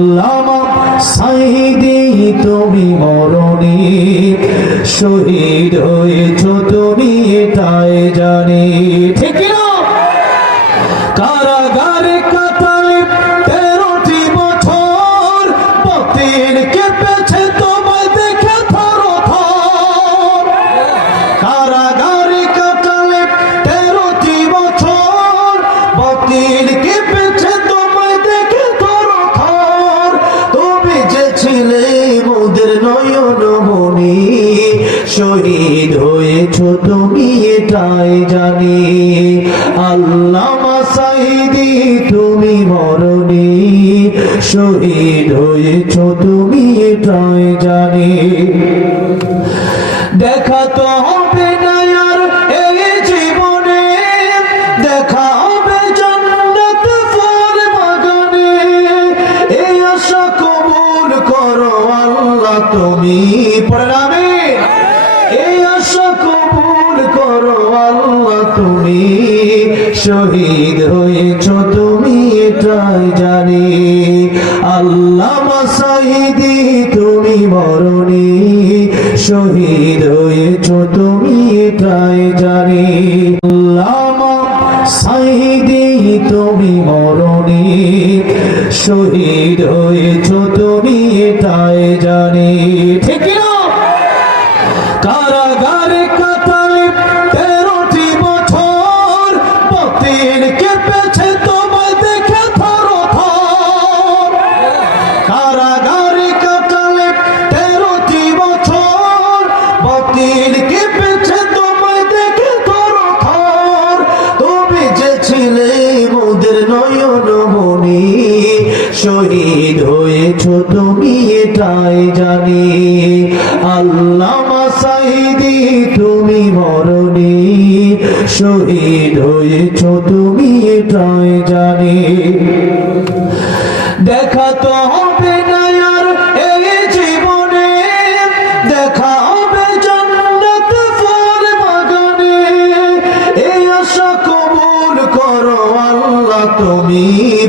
আল্লামা সাইদি তুমি মরণি শহীদ হয়েছ তুমি এটাই জানি ঠিক না কারাগারে কাটালে 13টি বছর বাতিল কেঁপেছে তোমায় দেখে থর থর কারাগারে কাটালে 13টি বছর বাতিল কেঁপেছে তোমায় দেখে থর থর তুমি যে ছিলে মোদের নয়ন মনি শহীদ হয়েছ তুমি এটাই জানি আল্লামা সাইদি তুমি মরণি শহীদ হয়েছ তুমি এটাই জানি দেখা তো হবে না আর এই জীবনে দেখা হবে জান্নাত ফুল বাগানে এই আশা কবুল করো আল্লাহ তুমি পড়াবে এই আশা কবুল করো আল্লাহ তুমি শহীদ হয়েছ তুমি এটাই জানি আল্লামা সাইদি তুমি মরণি শহীদ হয়েছ তুমি এটাই জানি আল্লামা সাইদি তুমি মরণি শহীদ হয়েছ তুমি এটাই জানি ঠিক না কারাগারে কাটালে 13টি বছর বাতিল কেঁপেছে তোমায় দেখে থর থর কারাগারে কাটালে 13টি বছর বাতিল কেঁপেছে তোমায় দেখে থর থর তুমি যে ছিলে মোদের নয়ন মনি শহীদ হয়েছ তুমি এটাই জানি আল্লামা সাইদি তুমি মরণি শহীদ হয়েছ তুমি এটাই জানি দেখা তো হবে না আর এই জীবনে দেখা হবে জান্নাত ফুল বাগানে এই আশা কবুল করো আল্লাহ তুমি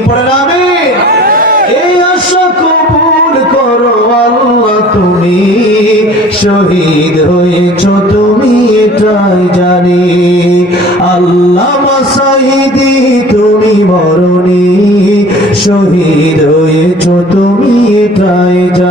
পড়াবে এই আশা কবুল করো আল্লাহ তুমি শহীদ হয়েছ তুমি এটাই জানি আল্লামা সাইদি তুমি মরণি শহীদ হয়েছ তুমি এটাই জানি